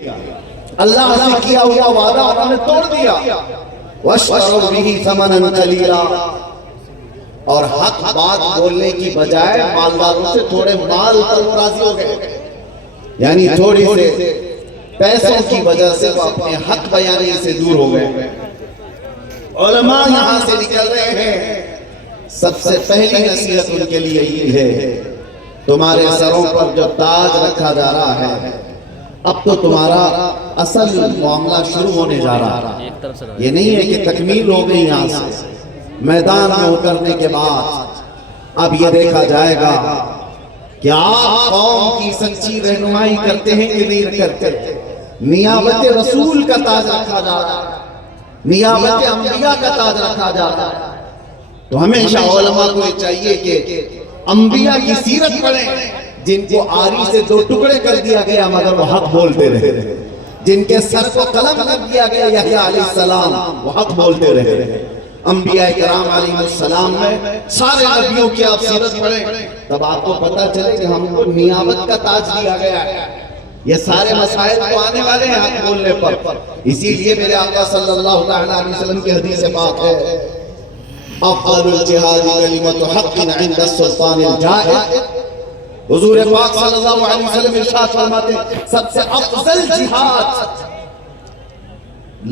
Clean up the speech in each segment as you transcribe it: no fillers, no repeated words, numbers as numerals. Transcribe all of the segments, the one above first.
اللہ سے کیا ہوا وعدہ انہوں نے توڑ دیا. وَاشْتَرَوْا بِهِ ثَمَنًا قَلِيلًا, اور حق بات بولنے کی بجائے مالداروں سے تھوڑے مال پر وہ راضی ہو گئے, یعنی تھوڑی سے پیسوں کی وجہ سے وہ اپنے حق بیانی سے دور ہو گئے. علماء یہاں سے نکل رہے ہیں, سب سے پہلی نصیحت ان کے لیے یہ ہے, تمہارے سروں پر جو تاج رکھا جا رہا ہے اب تو تمہارا اصل معاملہ شروع ہونے جا رہا ہے. یہ نہیں ہے کہ تکمیل ہو گئی, یہاں سے میدان میں اترنے کے بعد اب یہ دیکھا جائے گا کہ آپ قوم کی سچی رہنمائی کرتے ہیں کہ نہیں کرتے. نیابت رسول کا تاج رکھا جا رہا ہے, نیابت انبیاء کا تاج رکھا جا رہا ہے. تو ہمیشہ علماء کو یہ چاہیے کہ انبیاء کی سیرت پڑھیں جن کو آری سے دو ٹکڑے کر دیا گیا مگر وہ حق بولتے رہے, جن کے سر کو قلم کر دیا گیا یحییٰ علیہ السلام وہ حق بولتے رہے. انبیاء کرام علیہ السلام میں سارے نبیوں کی آپ سیرت پڑھیں تب آپ کو پتا چلے کہ ہم کو نیابت کا تاج دیا گیا ہے. یہ سارے مسائل تو آنے والے ہیں حق بولنے پر. اسی لیے میرے آقا صلی اللہ علیہ وسلم کی حدیث پاک ہے, افضل الجہاد کلمۃ حق عند السلطان الجائر. حضور پاک صلی اللہ علیہ وسلم ارشاد فرماتے ہیں سب سے افضل جہاد.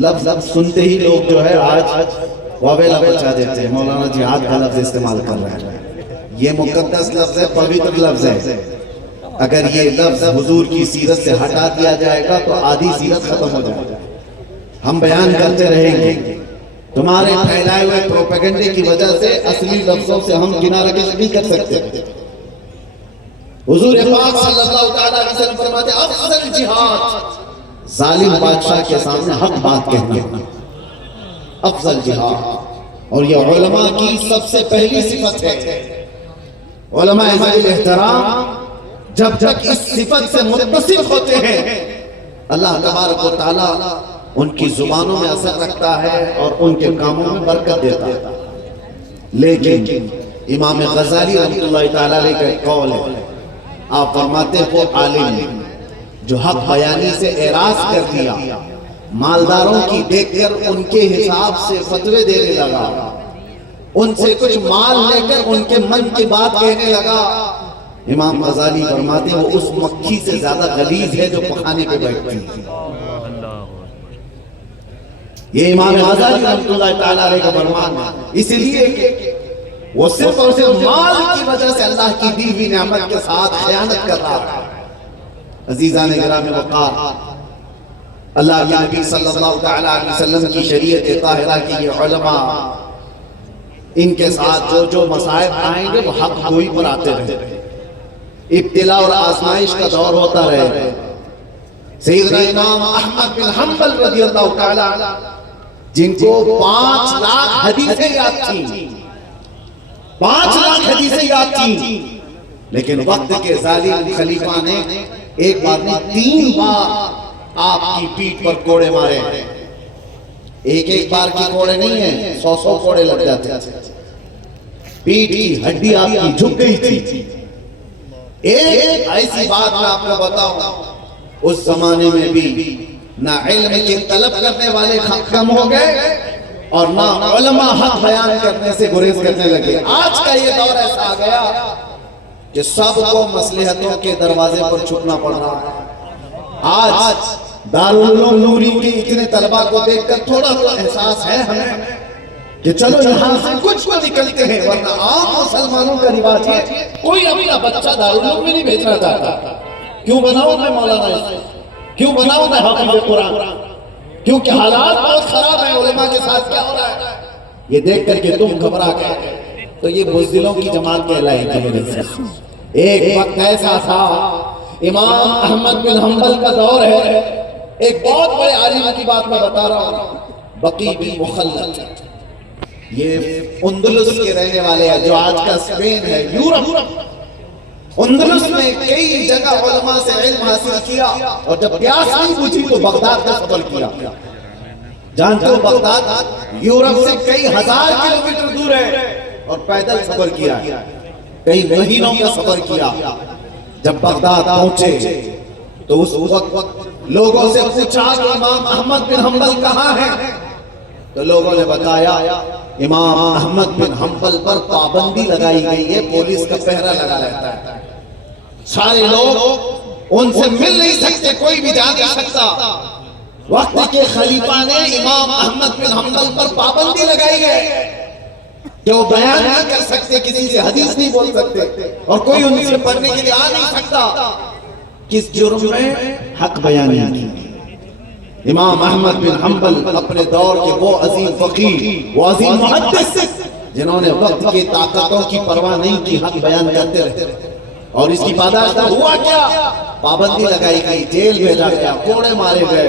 لفظ سنتے ہی لوگ جو ہے آج واویلا بچا دیتے ہیں, مولانا جہاد کا لفظ استعمال کر رہے ہیں. یہ مقدس لفظ ہے, پوتر لفظ ہے. اگر یہ لفظ حضور کی سیرت سے ہٹا دیا جائے گا تو آدھی سیرت ختم ہو جائے گا. ہم بیان کرتے رہیں گے, تمہارے پھیلائے ہوئے پروپیگنڈے کی وجہ سے اصلی لفظوں سے ہم کنارہ کشی نہیں کر سکتے. حضور پاک صلی اللہ علیہ وسلم فرماتے ہیں افضل جہاد ظالم بادشاہ کے سامنے حق بات کہنا, افضل جہاد. اور یہ علماء کی سب سے پہلی صفت ہے. علماء ذوی الاحترام جب تک اس صفت سے متصف ہوتے ہیں اللہ تبارک و تعالیٰ ان کی زبانوں میں اثر رکھتا ہے اور ان کے کاموں میں برکت دیتا ہے. لیکن امام غزالی رحمۃ اللہ تعالیٰ علیہ کا ایک قول ہے, آپ فرماتے ہیں وہ عالم جو حق بیانی سے اعراض کر دیا, مالداروں کی دیکھ کر ان کے حساب سے فتوے دینے لگا, ان سے کچھ مال لے کر ان کے من کی بات کہنے لگا, امام غزالی فرماتے ہیں وہ اس مکھی سے زیادہ غلیظ ہے جو پخانے پہ بیٹھتی ہے. یہ امام غزالی رحمۃ اللہ تعالیٰ علیہ کا فرمان ہے. اس لیے کہ وہ صرف اور صرف مال کی وجہ سے اللہ کی دی ہوئی نعمت کے ساتھ خیانت کر رہا ہے. عزیزان گرامی وقار, اللہ کے نبی صلی اللہ علیہ وسلم کی شریعت طاہرہ کی یہ علماء, ان کے ساتھ جو مسائب آئیں گے وہ حق گوئی پر آتے رہے, ابتلا اور آزمائش کا دور ہوتا رہے. سیدنا امام احمد بن حنبل رضی اللہ تعالیٰ جن کو 5 لاکھ حدیثیں یاد تھیں, 5 لاکھ حدیثیں یاد تھیں, لیکن وقت کے ظالم خلیفہ نے ایک بار نہیں 3 بار آپ کی پیٹھ پر کوڑے مارے. ایک بار کی کوڑے نہیں ہیں, 100 کوڑے لگ جاتے ہیں. پیٹھ کی ہڈی آپ کی جھک گئی تھی. ایک ایسی بات میں آپ کو بتاؤں, اس زمانے میں بھی نہ علم کے طلب کرنے والے کم ہو گئے اور نہ علماء حق بیان کرنے سے گریز کرنے لگے. آج کا یہ دور ایسا آ گیا کہ سب کو مصلحتوں کے دروازے پر چھپنا پڑ رہا ہے. آج دارالعلوم نوری کے اتنے طلباء کو دیکھ کر تھوڑا تو احساس ہے ہمیں کہ چلو یہاں سے کچھ کو نکلتے ہیں, ورنہ عام مسلمانوں کا رواج ہے کوئی اپنا بچہ دارالعلوم میں نہیں بھیجنا چاہتا. کیوں بناؤ میں مولانا, کیوں بناؤ میں حافظ قرآن, کیونکہ حالات بہت خراب ہیں. علماء کے ساتھ کیا ہو رہا ہے یہ دیکھ کر کے تم گھبرا گئے تو یہ بزدلوں کی جماعت کہلائے گی. ایک وقت ایسا تھا, امام احمد بن حنبل کا دور ہے, ایک بہت بڑے عالم کی بات میں بتا رہا ہوں, بقی بن مخلد, یہ اندلس کے رہنے والے ہیں جو آج کا اسپین ہے, یورپ. اندلس میں کئی جگہ علماء سے علم حاصل کیا اور جب پیاس نہیں بجھی تو بغداد کا سفر کیا. جانتے ہو بغداد یورپ سے کئی ہزار کلومیٹر دور ہے اور پیدل سفر کیا, کئی مہینوں کا سفر کیا. جب بغداد پہنچے تو اس وقت لوگوں سے پوچھا کہ امام احمد بن حنبل کہاں ہیں؟ تو لوگوں نے بتایا امام احمد بن حنبل پر پابندی لگائی گئی ہے، پولیس کا پہرا لگا رہتا ہے، سارے لوگ ان سے مل نہیں سکتے، کوئی بھی جا نہیں سکتا۔ وقت کے خلیفہ نے امام احمد بن حنبل پر پابندی لگائی ہے کہ وہ بیان نہیں کر سکتے، کسی سے حدیث نہیں بول سکتے، اور کوئی ان سے پڑھنے کے لیے آ نہیں سکتا۔ کس جرم میں؟ حق بیان کی۔ امام احمد بن حنبل اپنے دور کے وہ عظیم فقیہ، وہ عظیم محدث جنہوں نے وقت کی طاقتوں کی پرواہ نہیں کی، حق بیان کرتے رہے، اور اس کی پاداش ہوا کیا؟ پابندی لگائی گئی، جیل بھیجا گیا، کوڑے مارے گئے۔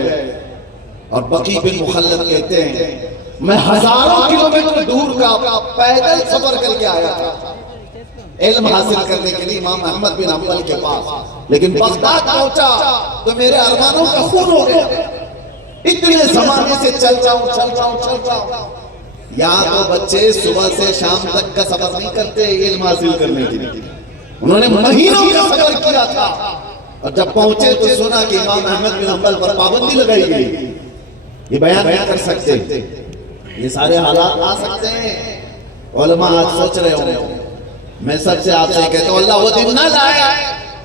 اور بقی بن مخلد کہتے ہیں میں ہزاروں کلومیٹر دور کا پیدل سفر کر کے آیا تھا علم حاصل کرنے کے لیے امام احمد بن حنبل کے پاس، لیکن بغداد پہنچا تو میرے ارمانوں کا خون ہو گیا، اتنے زمانے سے چل جاؤں۔ یہاں تو بچے صبح سے شام تک کا سفر نہیں کرتے علم حاصل کرنے کے لیے، انہوں نے مہینوں کا سفر کیا تھا، اور جب پہنچے تو سنا کہ امام احمد بن حنبل پر پابندی لگائی گئی، یہ بیان نہیں کر سکتے۔ یہ سارے حالات آ سکتے ہیں۔ علماء آج سوچ رہے ہوں، میں سب سے آپ سے کہتا ہوں اللہ وہ دن نہ لائے،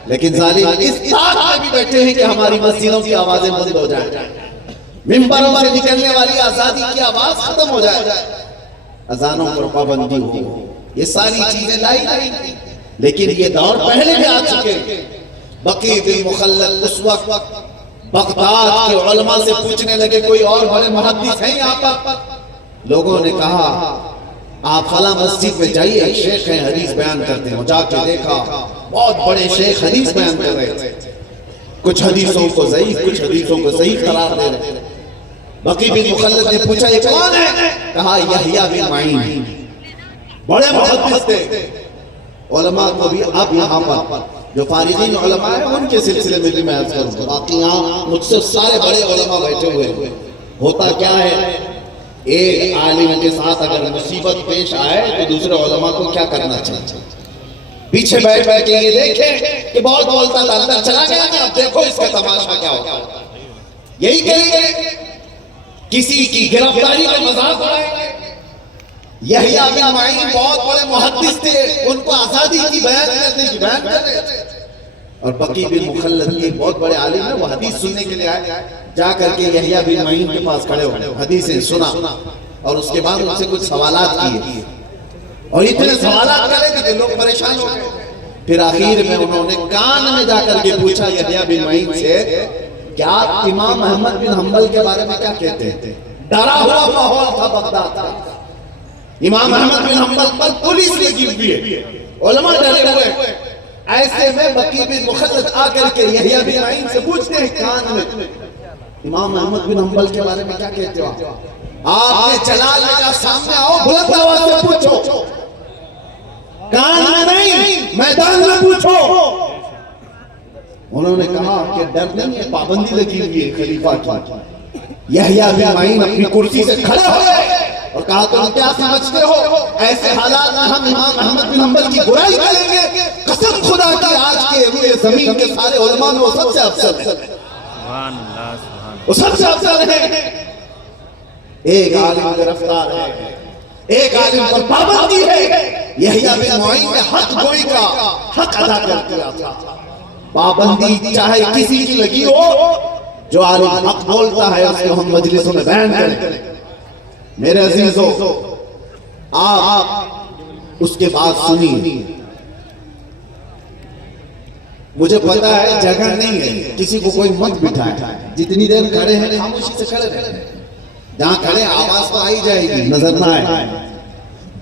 لیکن ظالم اس طاق میں بھی بیٹھے ہیں کہ ہماری مسجدوں کی آوازیں بند ہو جائیں، ممبروں سے نکلنے والی آزادی کی آواز ختم ہو جائے، اذانوں پر پابندی ہو، یہ ساری چیزیں لائی، لیکن یہ دور پہلے بھی آ چکے۔ بقی بن مخلد اس وقت بغداد کے علماء سے پوچھنے لگے کوئی اور بڑے محدث ہیں یہاں پر؟ لوگوں نے کہا آپ فلاں مسجد میں جائیے، ایک شیخ ہیں حدیث بیان کرتے ہیں۔ جا کے دیکھا بہت بڑے شیخ حدیث بیان کر رہے تھے، کچھ حدیثوں کو ضعیف کچھ حدیثوں کو صحیح قرار دے رہے۔ بقی بن مخلد نے پوچھا یہ کون ہے؟ کہا یحییٰ بن معین، بڑے محدث تھے۔ علماء کو بھی اب یہاں پر جو فارغین علماء ہیں ان کے سلسلے میں بھی میں عرض کروں گا، باقی یہاں مجھ سے سارے بڑے علماء بیٹھے ہوئے۔ ہوتا کیا ہے، ایک عالم کے ساتھ اگر مصیبت پیش آئے تو دوسرے علماء کو کیا کرنا چاہیے؟ پیچھے بیٹھ کے یہ دیکھیں کہ بہت بولتا تھا اندر چلا گیا نا، اب دیکھو اس کا تماشا کیا ہوتا ہے، یہی کریں گے۔ کسی کی گرفتاری کا مذاق اڑائیں گے۔ یحییٰ بن معین بہت بڑے محدث تھے، ان کو آزادی کی بیان کرنے کی بیان کر رہے تھے، اور بقی بن مخلد کے بہت بڑے عالم ہیں، وہ حدیث سننے کے لیے آئے، جا کر کے یحییٰ بن معین کے پاس کھڑے ہوئے، حدیثیں سنا، اور اس کے بعد ان سے کچھ سوالات کیے، اور اتنے سوالات کرے کہ لوگ پریشان ہو گئے۔ پھر آخر میں انہوں نے کان میں جا کر کے پوچھا یحییٰ بن معین سے کہ آپ امام احمد بن حنبل کے بارے میں کیا کہتے ہیں؟ ڈرا ہوا ماحول تھا بغداد کا، امام احمد بن حنبل پر پولیس لگی ہوئی ہے، علماء ڈرے ہوئے۔ ایسے میں بقی بن مخلد آ کر کے یحییٰ بن معین سے پوچھتے ہیں کان میں امام احمد بن حنبل کے بارے میں کیا کہتے ہو؟ آپ نے جلال میں کہا سامنے آؤ، بلند آواز سے پوچھو، کان میں نہیں میدان میں پوچھو۔ انہوں نے کہا کہ ڈر نہیں ہے، پابندی لگی ہوئی ہے خلیفہ کی۔ یحییٰ بن معین اپنی کرسی سے کھڑے ہوئے اور کہا تم کیا سمجھتے ہو ایسے حالات میں ہم امام احمد بن حنبل کی برائی کریں گے؟ قسم خدا کی آج کے روئے زمین کے سارے علماء میں وہ سب سے افضل ہے، وہ سب سے افضل ہے۔ ایک عالم گرفتار ہے، ایک عالم پر پابندی ہے۔ یحییٰ بن معین نے حق گوئی کا حق ادا کر دیا تھا۔ پابندی چاہے کسی کی لگی ہو، جو عالم حق بولتا ہے اس کو ہم مجلسوں میں بیان کریں۔ میرے عزیزوں، آپ اس کے بعد سنیے، مجھے پتا ہے جگہ نہیں ہے، کسی کو کوئی مت بٹھائے، جتنی دیر کھڑے ہیں خاموشی سے کھڑے رہیں، جہاں کھڑے آواز تو آئی جائے گی، نظر نہ آئے۔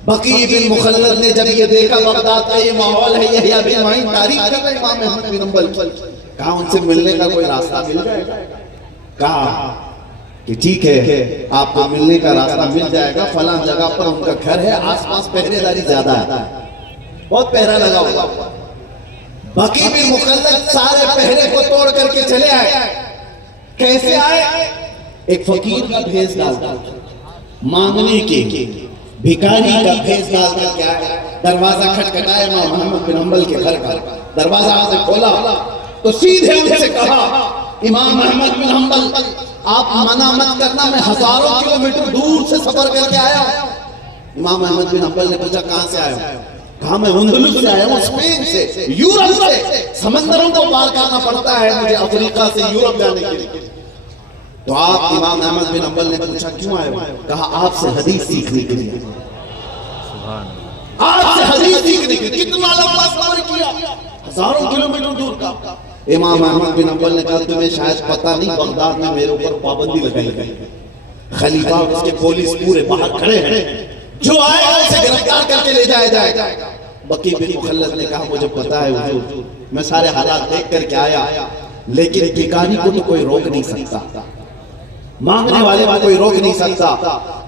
بقی بن مخلد نے جب یہ دیکھا بغداد کا یہ ماحول ہے، یحییٰ بن معین تعریف کر رہے امام احمد بن حنبل کی، کہا ان سے ملنے کا کوئی راستہ مل جائے گا؟ کہا کہ ٹھیک ہے آپ کو ملنے کا راستہ مل جائے گا، فلاں جگہ پر ان کا گھر ہے، آس پاس پہرے داری زیادہ ہے، بہت پہرا لگا ہوا۔ بقی بن مخلد سارے پہرے کو توڑ کر کے چلے آئے۔ کیسے آئے؟ ایک فقیر کا بھیس ڈال کر، مانگنے کے بھکاری کا بھیس ڈال کر کیا ہے، دروازہ کھٹکھٹایا امام احمد بن حنبل کے گھر کا، دروازہ سے کھولا تو سیدھے ان سے کہا امام احمد بن حنبل آپ منع مت کرنا، میں ہزاروں کلومیٹر دور سے سفر کر کے آیا ہوں۔ امام احمد بن حنبل نے پوچھا کہاں سے آیا ہوں؟ کہا میں اندلس سے آیا ہوں، اسپین سے، یورپ سے، سمندروں کو پار کرنا پڑتا ہے مجھے افریقہ سے یورپ جانے کے لیے۔ تو آپ امام احمد بن حنبل نے پوچھا کیوں آئے ہو؟ کہا آپ سے حدیث سیکھنے کے لیے، آپ سے حدیث سیکھنے کے لیے۔ کتنا لمبا سفر کیا، ہزاروں کلومیٹر دور کا۔ امام احمد بن حنبل نے کہا تمہیں شاید پتہ نہیں بغداد میں میرے اوپر پابندی لگائی گئی، خلیفہ اور اس کے پولیس پورے باہر کھڑے ہیں، جو آئے گا اسے گرفتار کر کے لے جایا جائے گا۔ بقی بن مخلد نے کہا مجھے پتہ ہے حضور، میں سارے حالات دیکھ کر کے آیا، لیکن بیکاری کو تو کوئی روک نہیں سکتا، مانگنے والے کو کوئی روک نہیں سکتا۔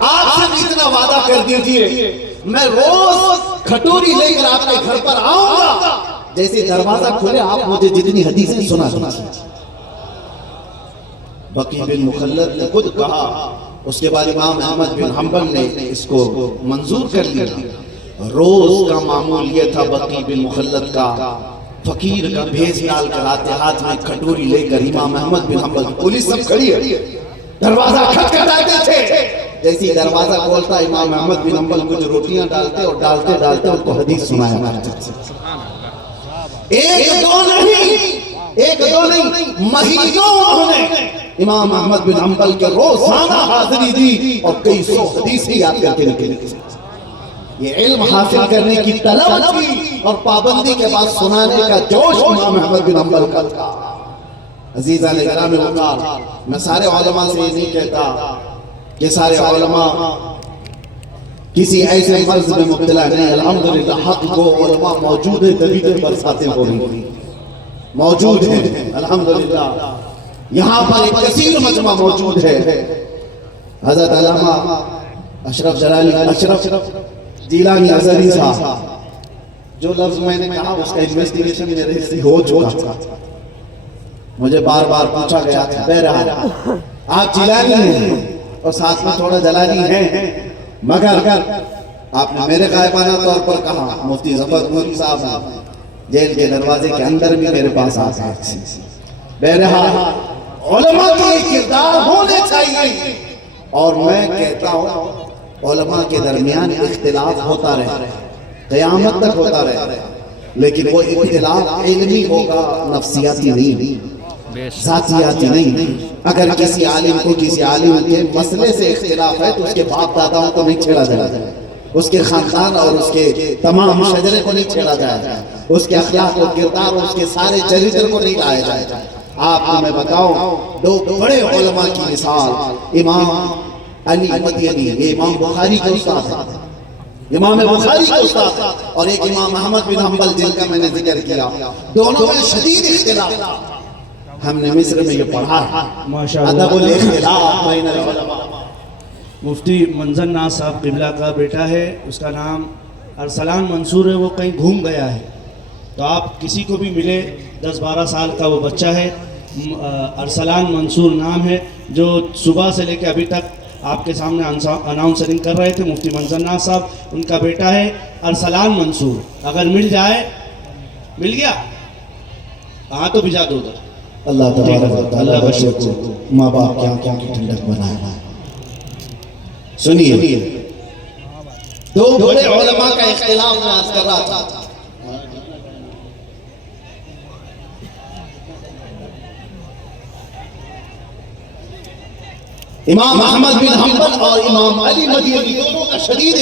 آپ سے بھی اتنا وعدہ کر دیجئے میں روز کھٹوری لے کر آپ کے گھر پر آؤں گا، جیسے دروازہ کھولے آپ مجھے جتنی حدیثیں سنا دیجئے۔ بقی بن مخلد نے خود کہا، اس کے بعد امام احمد بن حنبل نے اس کو منظور کر لیا۔ روز کا معمول یہ تھا بقی بن مخلد کا، فقیر کا بھیس ڈال کر آتے ہاتھ میں کھٹوری لے کر امام احمد بن حنبل، پولیس سب کھڑی ہے، دروازہ کھٹکھٹاتے تھے، جیسی دروازہ کھولتا امام احمد بن حنبل کچھ روٹیاں ڈالتے اور ڈالتے ڈالتے ان کو حدیث سنایا مسجد سے۔ ایک دو نہیں مہینوں انہوں نے امام احمد بن حنبل کے روزانہ حاضری دی اور کئی سو حدیثیں یاد کر کے نکلے۔ یہ علم حاصل کرنے کی طلب تھی اور پابندی کے بعد سنانے کا جوش امام احمد بن حنبل کا تھا۔ عزیزان گرام وقار، میں سارے علماء سے یہ نہیں کہتا کہ سارے علماء کسی ایسے مرض میں مبتلا نہیں، الحمدللہ حق کو علماء موجود ہیں، تبھی تو برساتیں ہو رہی ہیں، موجود ہیں الحمدللہ۔ یہاں پر ایک کثیر مجمع موجود ہے، حضرت علامہ اشرف جیلانی ازہری صاحب، جو لفظ میں نے کہا اس کا انویسٹیگیشن میرے سے ہو چکا تھا، مجھے بار بار پوچھا گیا تھا، بہرحال آپ جیلانی ہیں اور ساتھ میں تھوڑا جلانی ہیں، مگر آپ نے میرے غائبانہ طور پر کہا مفتی ظفر نوری صاحب جیل کے دروازے کے اندر بھی میرے پاس آ سکتے۔ بہرحال علماء کے کردار ہونے چاہیے، اور میں کہتا ہوں علماء کے درمیان اختلاف ہوتا رہے، قیامت تک ہوتا رہے، لیکن وہ اختلاف علمی ہوگا، نفسیاتی نہیں، ذاتیاتی نہیں۔ اگر کسی عالم کو کسی عالم کے مسئلے سے اختلاف ہے تو اس کے باپ داداؤں کو نہیں چھیڑا جائے، اس کے خاندان اور اس کے تمام شجرے کو نہیں چھیڑا جائے، اس کے اخلاق و کردار اور اس کے سارے چریتر کو نہیں لایا جائے۔ آپ کو میں بتاؤں دو بڑے علماء کی مثال، امام علی مدینی، یہ امام بخاری کے استاد ہیں، امام بخاری کے استاد، اور ایک امام احمد بن حنبل جن کا میں نے ذکر کیا، دونوں میں شدید اختلاف۔ ہم نے مصر میں یہ پڑھا ہے، ادب الاختلاف بین العلماء۔ مفتی منظر ناز صاحب قبلہ کا بیٹا ہے، اس کا نام ارسلان منصور ہے، وہ کہیں گھوم گیا ہے، تو آپ کسی کو بھی ملے، 10-12 سال کا وہ بچہ ہے، ارسلان منصور نام ہے، جو صبح سے لے کے ابھی تک آپ کے سامنے اناؤنسرنگ کر رہے تھے، مفتی منظر ناز صاحب، ان کا بیٹا ہے ارسلان منصور، اگر مل جائے، مل گیا ہاں تو بھیجا دو ادھر۔ اللہ تبارک و تعالیٰ بچے کو ماں باپ کی آنکھوں کی ٹھنڈک بنائے۔ سنیے دو بڑے علماء کا اختلاف میں عرض کر رہا تھا۔ امام احمد بن حنبل اور امام علی مدینی دونوں کا شدید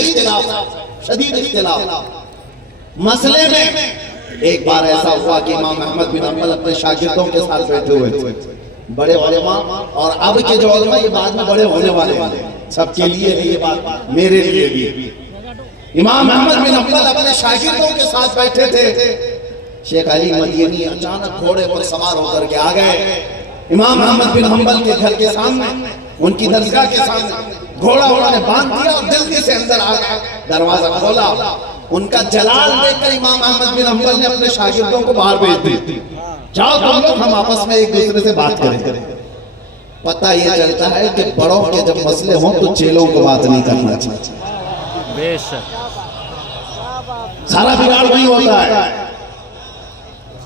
اختلاف مسئلے میں۔ ایک بار ایسا ہوا کہ امام احمد بن حنبل اپنے شاگردوں کے ساتھ بیٹھے ہوئے تھے، بڑے علماء، اور اب کے جو علماء یہ بعد میں بڑے ہونے والے ہیں، سب کے لیے بھی یہ بات، میرے لیے بھی۔ امام احمد بن حنبل اپنے شاگردوں کے ساتھ بیٹھے تھے، شیخ علی مدینی اچانک گھوڑے پر سوار ہو کر کے آ گئے امام احمد بن حنبل کے گھر کے سامنے، ان کی درگاہ کے سامنے، گھوڑا انہوں نے باندھ دیا اور جلدی سے اندر آ گئے، دروازہ کھولا، ان کا جلال دیکھ کر امام احمد بن حنبل نے اپنے شاگردوں کو باہر بھیج دی، جاؤ تم لوگ ہم آپس میں ایک دوسرے سے بات کریں۔ پتہ یہ چلتا ہے کہ بڑوں کے جب مسئلے ہوں تو چیلوں کو بات نہیں کرنا چاہیے، بے شک سارا بگاڑ نہیں ہوتا ہے۔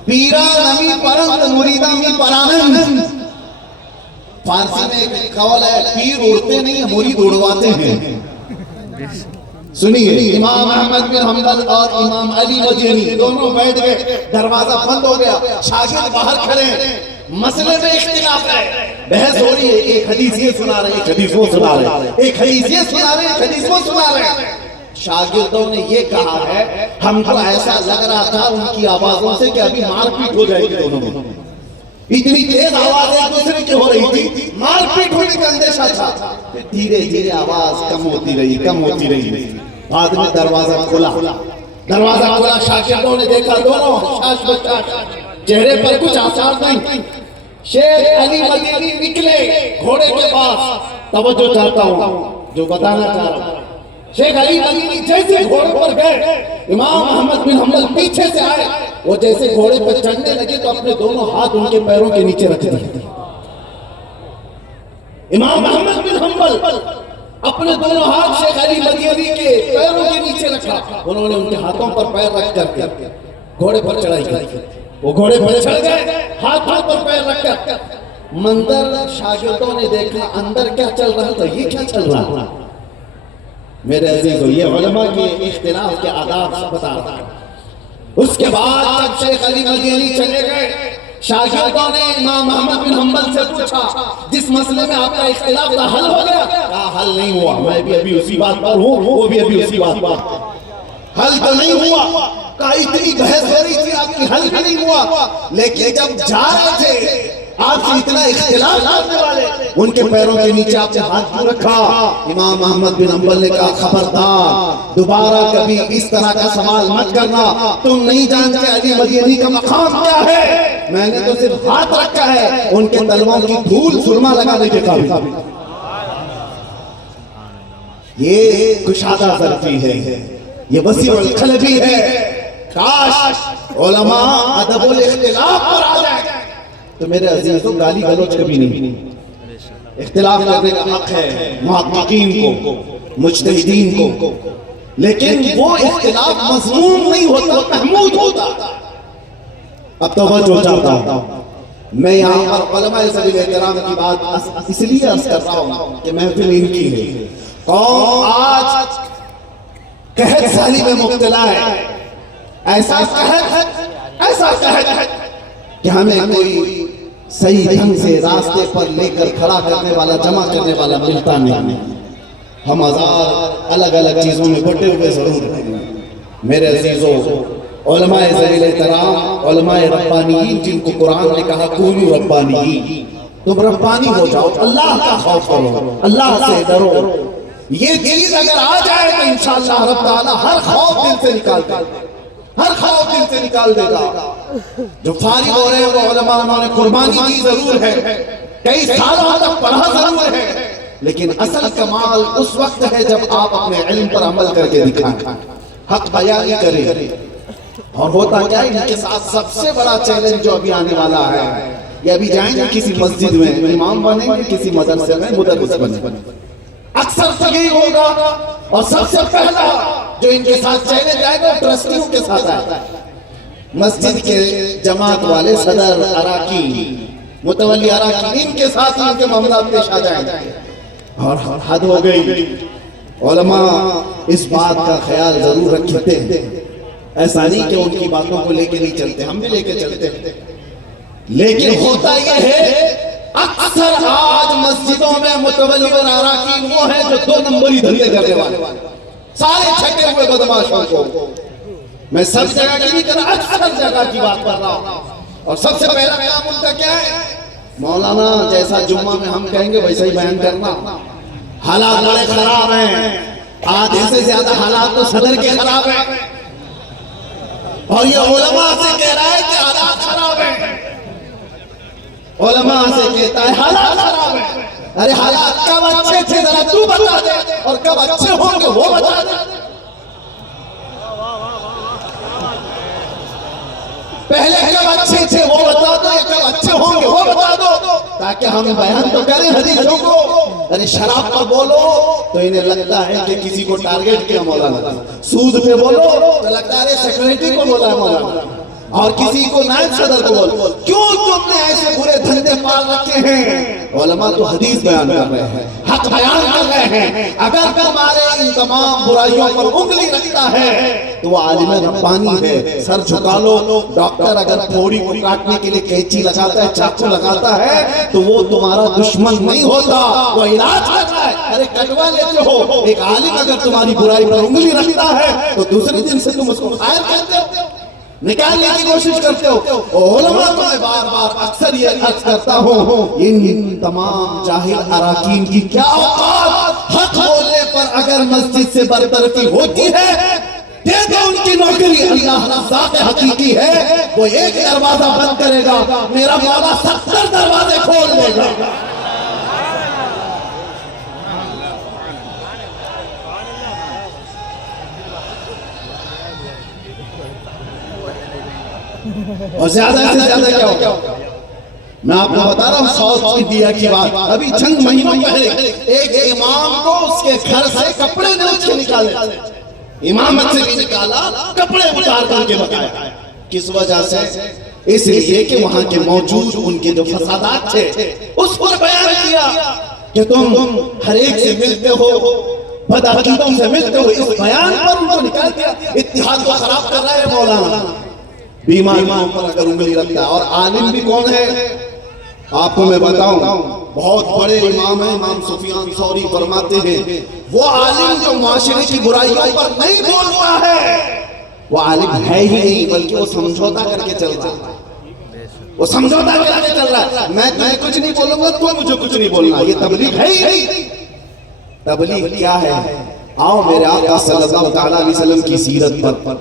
پیرا نمی پرند مریدہ می پرانند، فارسی میں ایک قول ہے پیر اڑتے نہیں مرید اڑواتے ہیں. سنیے امام احمد بن حنبل اور امام علی مدینی دونوں بیٹھ گئے, دروازہ بند ہو گیا, شاگرد باہر کھڑے ہیں, مسئلے میں اختلاف ہے, بحث ہو رہی ہے, ایک حدیث یہ سنا رہے ایک حدیث وہ سنا رہے, ایک حدیث یہ سنا رہے ایک حدیث وہ سنا رہے. شاگردوں نے یہ کہا ہے ہم کو ایسا لگ رہا تھا ان کی آوازوں سے کہ ابھی مار پیٹ ہو جائے گی دونوں میں, اتنی تیز آواز ایک دوسرے کی ہو رہی تھی, مار پیٹ ہونے کا اندیشہ تھا. دھیرے دھیرے آواز کم ہوتی رہی. بعد میں دروازہ کھلا, شاگردوں نے دیکھا دونوں شاش بشاش, چہرے پر کچھ آثار نہیں. شیخ علی مدینی نکلے گھوڑے کے پاس, توجہ چاہتا ہوں جو بتانا چاہ رہا ہوں. شیخ علی مدینی جیسے گھوڑے پر گئے, امام احمد بن حنبل پیچھے سے آئے, وہ جیسے گھوڑے پر چڑھنے لگے تو اپنے دونوں ہاتھ ان کے پیروں کے نیچے رکھ دیے. امام احمد بن حنبل اپنے دونوں ہاتھ شیخ علی مدینی کے پیروں کے نیچے رکھا, انہوں نے ان کے ہاتھوں پر پیر رکھ کر گھوڑے پر چڑھائی کی. وہ گھوڑے پر چڑھ گئے, ہاتھ پر پیر رکھ کر. منظر شاگردوں نے دیکھا, اندر کیا چل رہا تھا, یہ کیا چل رہا. میرے عزیزو یہ علماء کے اختلاف کے آداب بتا رہا ہے. اس کے بعد جب شیخ علی مدینی چلے گئے, شاگردوں نے امام احمد بن حنبل سے پوچھا جس مسئلے میں آپ کا اختلاف تھا حل ہو گیا؟ کہا حل نہیں ہوا, میں بھی ابھی اسی بات پر ہوں, وہ بھی ابھی اسی بات پر. حل تو نہیں ہوا, کہا اتنی بحث ہو رہی تھی آپ کی, حل بھی نہیں ہوا, لیکن جب جا رہے تھے آپ سے اتنا اختلاف کرنے والے, ان کے پیروں کے نیچے آپ نے ہاتھ کیوں رکھا؟ امام احمد بن حنبل نے کہا خبردار دوبارہ کبھی اس طرح کا سوال مت کرنا, تم نہیں جانتے علی مدینی کا مقام کیا ہے, میں نے تو صرف ہاتھ رکھا ہے ان کے تلووں کی دھول سرما لگانے کے قابل. یہ کشادہ ظرفی ہے, یہ وسیع القلبی ہے. کاش علماء ادب الاختلاف پر آ جائے. تو میرے عزیزوں گالی گلوچ کبھی نہیں, اختلاف کرنے کا حق ہے محققین کو, مجتہدین کو, لیکن وہ اختلاف مذموم نہیں ہوتا, محمود ہوتا. اب توجہ چاہتا ہوں میں یہاں پر علماء سبیل احترام کی بات اس لیے عرض کر رہا ہوں کہ محفل ان کی ہے. قوم آج قحط سالی میں مبتلا ہے, ایسا قحط کہ ہمیں کوئی صحیح ڈھنگ سے راستے پر لے کر کھڑا کرنے والا, جمع کرنے والا ملتا نہیں. ہم ہزار الگ الگ چیزوں میں بٹے ہوئے ضرور ہیں. میرے عزیزوں علماء ذویل احترام, علماء ربانیین جن کو قرآن نے کہا کونوا ربانیین, تم ربانی ہو جاؤ, اللہ کا خوف کرو, اللہ سے ڈرو. یہ چیز اگر آ جائے تو انشاءاللہ رب تعالیٰ ہر خوف دل سے نکال دے گا, ہر خوف دل سے نکال دے گا. جو فارغ ہو رہے ہیں وہ علماء نے قربانی کی ضرور ہے, کئی سالوں تک پڑھا ضرور ہے, لیکن اصل کمال اس وقت ہے جب آپ اپنے علم پر عمل کر کے دکھائیں, حق بیانی کریں. اور ہوتا کیا ہے, ان کے ساتھ سب سے بڑا چیلنج جو ابھی آنے والا ہے, یہ ابھی جائیں گے کسی مسجد میں امام بنیں گے, کسی مدرسے میں مدرس بنیں گے, اکثر تو یہی ہوگا. اور سب سے پہلا جو ان کے ساتھ چیلنج آئے گا ٹرسٹیوں کے ساتھ آئے گا. مسجد کے جماعت والے, صدر, اراکین, متولی اراکین, ان کے ساتھ ان کے معاملات پیش آ جائیں گے. اور حد ہو گئی. علماء اس بات کا خیال ضرور رکھتے ہیں, ایسا نہیں کہ ان کی باتوں کو لے کے نہیں چلتے, ہم بھی لے کے چلتے ہیں, لیکن ہوتا یہ ہے اکثر آج مسجدوں میں متولی اور اراکین وہ ہیں جو 2 نمبری دھندے کرنے والے, سارے چھٹے ہوئے بدماشوں کو. میں سب جگہ کی نہیں کر رہا, اکثر جگہ کی بات کر رہا ہوں. اور سب سے پہلا کام ان کا کیا ہے, مولانا جیسا جمعہ میں ہم کہیں گے ویسا ہی بیان کرنا. حالات بڑے خراب ہیں, آدھے سے زیادہ حالات تو صدر کے خراب ہیں, اور یہ علماء سے کہہ رہا ہے کہ حالات خراب ہیں. علماء سے کہتا ہے حالات خراب ہیں. ارے حالات کب اچھے تھے ذرا تو بتا دے, اور کب اچھے ہوں گے وہ بتا دے. پہلے کب اچھے تھے وہ بتا دو, یا کب اچھے ہوں گے وہ بتا دو, تاکہ ہم بیان تو کریں حدیثوں کو. ارے شراب پر بولو تو انہیں لگتا ہے کہ کسی کو ٹارگٹ کیا مولانا, سود پہ بولو تو لگتا ہے سیکورٹی کو بولا مولانا, اور کسی کو نائب صدر کو بول. کیوں تم نے ایسے برے دھندے پال رکھے ہیں؟ علماء تو حدیث بیان کر رہے ہیں, حق بیان کر رہے ہیں. اگر تمہارے ان تمام برائیوں پر انگلی رکھتا ہے تو وہ عالم ربانی ہے. سر جھکا لو. ڈاکٹر اگر پھوڑی کو کاٹنے کے لیے قینچی لگاتا ہے, چاقو لگاتا ہے, تو وہ تمہارا دشمن نہیں ہوتا, وہ علاج کرتا ہے. ارے کٹوا لیتے ہو. ایک عالم اگر تمہاری برائی پر انگلی رکھتا ہے تو دوسرے دن سے تم اس کو خیر کہتے ہو, نکالنے کی کوشش کرتے ہو. علماء کو میں بار بار اکثر یہ عرض کرتا ہوں, ان تمام جاہل اراکین کی کیا اوقات. حق بولنے پر اگر مسجد سے برطرفی ہوتی ہے, دے دو ان کی نوکری. اللہ ذات حقیقی ہے, وہ ایک دروازہ بند کرے گا, میرا مولا 70 دروازے کھول دے گا. اور زیادہ سے زیادہ کیا ہوگا؟ میں آپ کو بتا رہا ہوں ساؤتھ انڈیا کی بات. ابھی چند مہینوں پہلے ایک امام کو اس کے گھر سے کپڑے نوچ کے نکالے, امامت سے بھی نکالا, کپڑے اتار کر کے بتایا. کس وجہ سے؟ اس لیے کہ وہاں کے موجود ان کے جو فسادات تھے اس پر بیان کیا کہ تم ہر ایک سے ملتے ہو, بدعقیدوں سے ملتے ہو. اس بیان پر ان کو نکال دیا. اتحاد کو خراب کر رہا ہے مولانا. بیماریوں پر اگر انگلی رکھتا ہے. اور عالم بھی کون ہے آپ کو میں بتاؤں, بہت بڑے امام ہیں. امام سفیان ثوری فرماتے ہیں وہ عالم جو معاشرے کی برائیوں پر نہیں بولتا ہے وہ عالم ہے ہی نہیں, بلکہ وہ سمجھوتا کر کے چل رہا ہے. وہ سمجھوتا کر کے چل رہا ہے. میں تمہیں کچھ نہیں بولوں گا, تو مجھے کچھ نہیں بولنا. یہ تبلیغ ہے ہی نہیں. تبلیغ کیا ہے؟ آؤ میرے آقا صلی اللہ تعالیٰ علیہ وسلم کی سیرت پر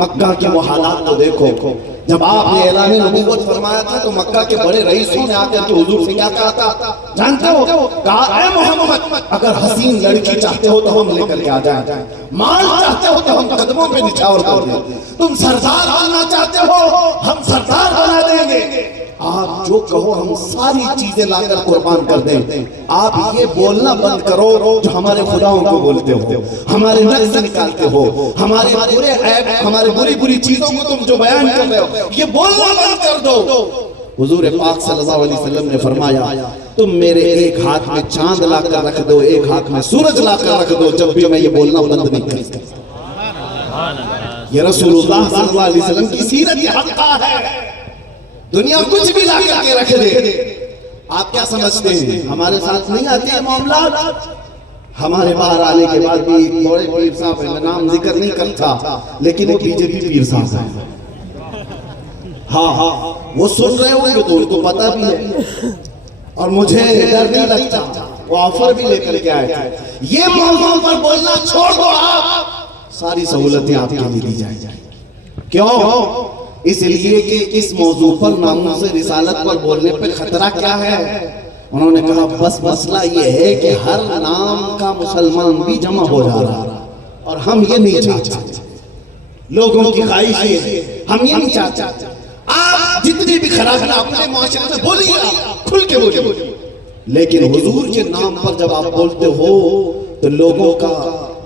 مکہ کے وہ حالات کو دیکھو. جب آپ نے اعلان نبوت فرمایا تھا تو مکہ کے بڑے رئیسوں نے آ کر کے حضور سے کیا کہا تھا جانتے ہو؟ کہا اے محمد, اگر حسین لڑکی چاہتے ہو تو ہم لے کر کے آ جائیں, مال چاہتے ہو تو ہم قدموں پہ نچھاور کر دیں, تم سردار بننا چاہتے ہو ہم سردار بنا دیں گے, آپ جو کہو ہم ساری چیزیں لا کر قربان کر دیں. آپ یہ بولنا بند کرو جو ہمارے خداؤں کو بولتے ہو, ہمارے نقص نکالتے ہو, ہمارے برے عیب, ہمارے بری چیزوں کو تم جو بیان کر رہے ہو, یہ بولنا بند کر دو. حضور پاک صلی اللہ علیہ وسلم نے فرمایا تم میرے ایک ہاتھ میں چاند لا کر رکھ دو, ایک ہاتھ میں سورج لا کر رکھ دو, جب بھی میں یہ بولنا بند نہیں کر سکتا. یہ رسول اللہ صلی اللہ علیہ وسلم کی سیرت یہ حقہ ہے. دنیا کچھ بھی لا کر کے رکھ دے. آپ کیا سمجھتے ہیں ہمارے ساتھ نہیں آتے ہیں معاملات؟ ہمارے باہر آنے کے بعد بھی بڑے پیر صاحب ہیں, میں نام ذکر نہیں کرتا لیکن وہ بی جے پی پیر صاحب ہیں. ہاں وہ سن رہے ہوں گے تو ان کو پتا بھی ہے, اور مجھے ڈر نہیں لگتا. وہ آفر بھی لے کر کے آئے تھے. یہ موضوع پر بولنا چھوڑ دو, آپ ساری سہولتیں آپ کے لیے دی جائیں. کیوں؟ اس لیے کہ اس موضوع پر ناموس رسالت پر بولنے پر خطرہ کیا ہے؟ انہوں نے کہا بس مسئلہ یہ ہے کہ ہر نام کا مسلمان بھی جمع ہو جا رہا, اور ہم یہ نہیں چاہتے. لوگوں کی خواہش یہ ہے, ہم یہ نہیں چاہتے. آپ جتنی بھی خرابی اپنے معاشرے میں بولیے, کھل کے بولیے, لیکن حضور کے نام پر جب آپ بولتے ہو تو لوگوں کا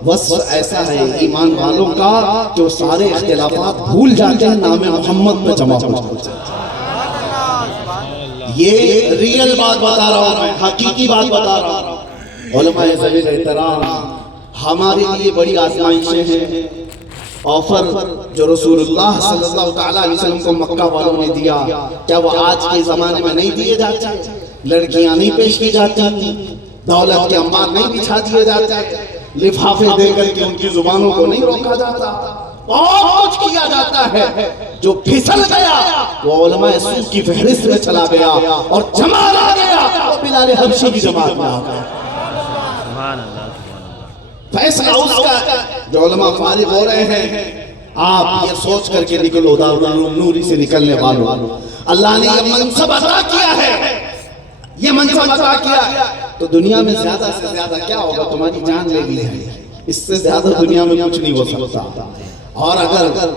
وصف ایسا ہے ایمان والوں کا کہ وہ سارے اختلافات بھول جاتے ہیں, نام محمد پہ جمع ہو جاتے ہیں. یہ ریئل بات بتا رہا ہوں, میں حقیقی بات بتا رہا ہوں. علماء ذوی احترام, ہمارے لیے بڑی آزمائشیں ہیں. آفر جو رسول اللہ صلی اللہ تعالیٰ علیہ وسلم کو مکہ والوں نے دیا, کیا وہ آج کے زمانے میں نہیں دیے جاتے؟ لڑکیاں نہیں پیش کی جاتی, دولت کے انبار نہیں بچھا دیے جاتے, لفافے دے کر کے ان کی زبانوں کو نہیں روکا جاتا, بہت کچھ کیا جاتا ہے. جو پھسل گیا وہ علماء سو کی فہرست میں چلا گیا, اور جماعت آ گیا وہ بلال حبشی کی جماعت میں آ گیا. فیصلہ اس کا جو علماء فارغ ہو رہے ہیں, آپ یہ سوچ کر کے نکلو دارالعلوم نوری سے نکلنے والوں, اللہ نے یہ منصب عطا کیا ہے, یہ منصب عطا کیا تو دنیا میں زیادہ سے زیادہ کیا ہوگا؟ تمہاری جان لے لی ہے, اس سے زیادہ دنیا میں کچھ نہیں ہو سکتا. اور اگر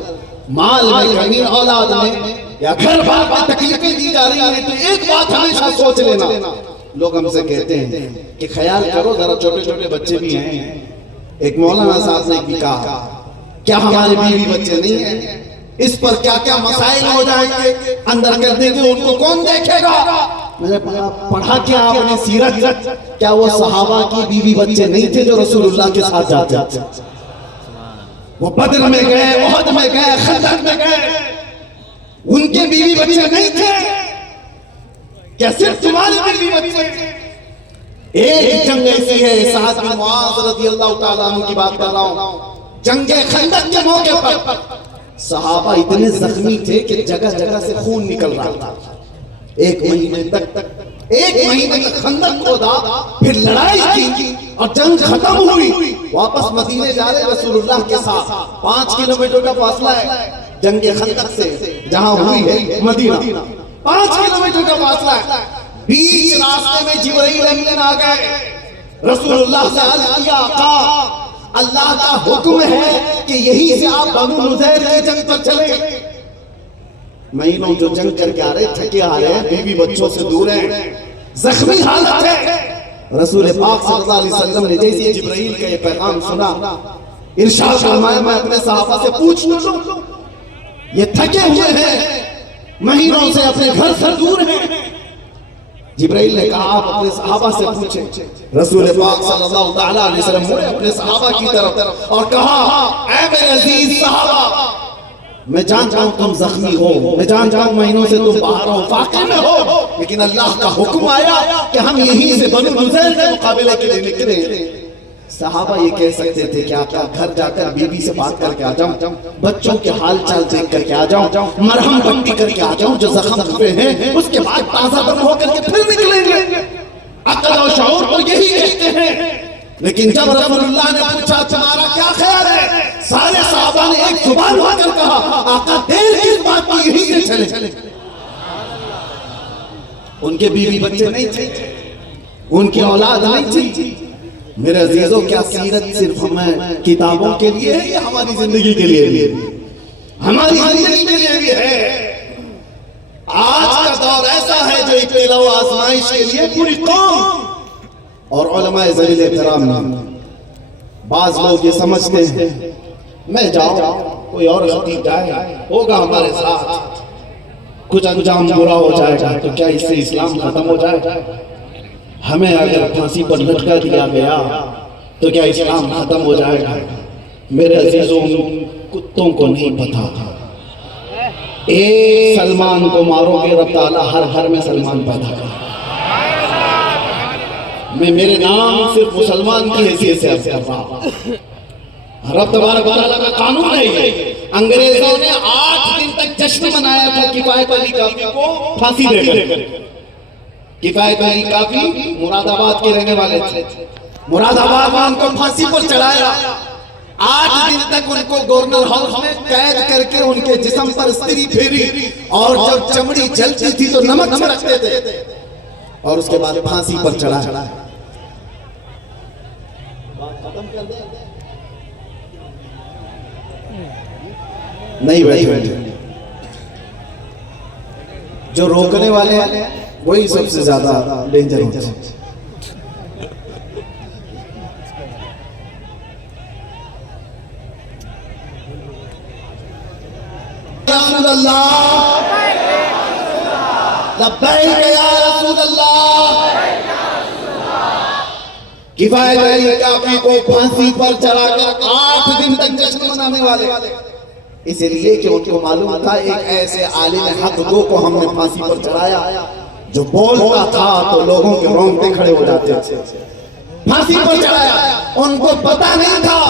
مال میں کمی, اولاد میں یا گھر بار میں تکلیفیں دی جا رہی ہیں تو ایک بات ہمیشہ سوچ لینا. لوگ ہم سے کہتے ہیں کہ خیال کرو ذرا, چھوٹے چھوٹے بچے بھی ہیں. ایک مولانا صاحب نے بھی کہا کیا ہمارے بیوی بچے نہیں ہیں؟ اس پر کیا کیا مسائل ہو جائیں گے، اندر کر دیں گے، ان کو کون دیکھے گا؟ میں نے پڑھا کیا آپ نے سیرت، کیا وہ صحابہ کی بیوی بچے نہیں تھے جو رسول اللہ کے ساتھ جاتے تھے؟ وہ بدر میں گئے، احد میں گئے، خندق میں گئے، ان کے بیوی بچے نہیں تھے؟ کیا صرف تمہارے بیوی بچے؟ ایک جنگ ایسی ہے، سعد بن معاذ رضی اللہ تعالیٰ عنہ کی بات کر رہا ہوں، جنگ خندق کے موقع پر صحابہ اتنے زخمی تھے کہ جگہ جگہ سے خون نکل رہا تھا۔ ایک مہینے تک خندق کھودا، پھر لڑائی کی اور جنگ ختم ہوئی، واپس مدینے جا رہے رسول اللہ کے ساتھ، 5 کلومیٹر کا فاصلہ ہے جنگ خندق سے جہاں ہوئی ہے مدینہ، 5 کلومیٹر کا فاصلہ ہے۔ بیچ راستے میں جبرائیل امین آ گئے، رسول اللہ سے عرض کیا، آقا اللہ کا حکم ہے کہ یہی سے آپ بنو نذیر کی جنگ پر چلیں۔ مہینوں جو جنگ کر کے آ رہے، تھکے آ رہے ہیں، بیوی بچوں سے دور ہیں، زخمی حالت ہے۔ رسول پاک صلی اللہ علیہ وسلم نے جیسے جبرائیل کا یہ پیغام سنا، ارشاد فرمایا میں اپنے صحابہ سے پوچھ لوں، یہ تھکے ہوئے ہیں، مہینوں سے اپنے گھر سے دور ہیں۔ جبرائیل نے کہا آپ اپنے صحابہ سے پوچھیں۔ رسول پاک صلی اللہ تعالیٰ علیہ وسلم مڑے اپنے صحابہ کی طرف اور کہا، اے میرے عزیز صحابہ، میں جانتا ہوں تم زخمی ہو، میں جانتا ہوں مہینوں سے تم باہر ہو، فاقے میں ہو، لیکن اللہ کا حکم آیا کہ ہم یہیں سے بنو نذیر کے مقابلے کے لیے نکلیں۔ صحابہ یہ کہہ سکتے تھے کہ آپ گھر جا کر بیوی سے بات کر کے آ جاؤں، بچوں کے حال چال دیکھ کر کے آ جاؤں، مرہم پٹی کر کے آ جاؤں جو زخم ہوئے ہیں، اس کے بعد تازہ دم ہو کر کے پھر نکلیں گے۔ عقل و شعور تو یہی کہتے ہیں، لیکن جب رسول اللہ نے پوچھا تمہارا کیا خیال ہے، سارے صحابہ نے ایک زبان ہو کر کہا، آقا دیر کس بات کی، یہی سے چلے۔ ان کے بیوی بچے نہیں تھے، ان کی اولاد نہیں تھی۔ میرے عزیزوں، کیا سیرت صرف ہمیں کتابوں کے لیے ہے یا ہماری زندگی کے لیے بھی ہے؟ ہماری زندگی کے لیے بھی ہے۔ آج کا دور ایسا ہے جو ابتلا و آزمائش کے لیے پوری قوم اور علماء ذلیل احترام نے، بعض لوگ یہ سمجھتے ہیں میں جاؤں کوئی اور خطیب جائے ہوگا ہمارے ساتھ، کچھ انجام برا ہو جائے گا تو کیا اس سے اسلام ختم ہو جائے گا؟ ہمیں اگر پھانسی پر لٹکا دیا گیا تو کیا اسلام ختم ہو جائے گا؟ میرے عزیزوں، کتوں کو نہیں پتا تھا ایک سلمان کو مارو گے رب تعالیٰ ہر گھر میں سلمان پیدا کرے۔ میں میرے نام صرف مسلمان کی حیثیت سے عرض کر رہا ہوں، رب تبارک و تعالیٰ کا قانون ہے یہ۔ انگریزوں نے 8 دن تک جشن منایا تھا کفایت علی کافی کو پھانسی دے کر۔ کفایت علی کافی مراد آباد کے رہنے والے تھے، مراد آباد میں ان کو پھانسی پر چڑھایا، 8 دن تک ان کو گورنر ہاؤس میں قید کر کے ان کے جسم پر استری پھیری، اور جب چمڑی جلتی تھی تو نمک چھڑکتے تھے، اور اس کے بعد پھانسی پر چڑھایا۔ نہیں بیٹھے، جو روکنے والے ہیں وہی سب سے زیادہ ڈینجر ہوتے ہیں۔ رسول اللہ لبیک یا رسول اللہ، کفایت علی کافی کو پھانسی پر چڑھا کر 8 دن تک جشن منانے والے، اس لیے کہ ان کو معلوم تھا ایک ایسے عالم حق دو کو ہم نے پھانسی پر چڑھایا جو بولتا تھا تو لوگوں کے رونگٹے کھڑے ہو جاتے تھے۔ پھانسی پر چڑھایا، ان کو پتہ نہیں تھا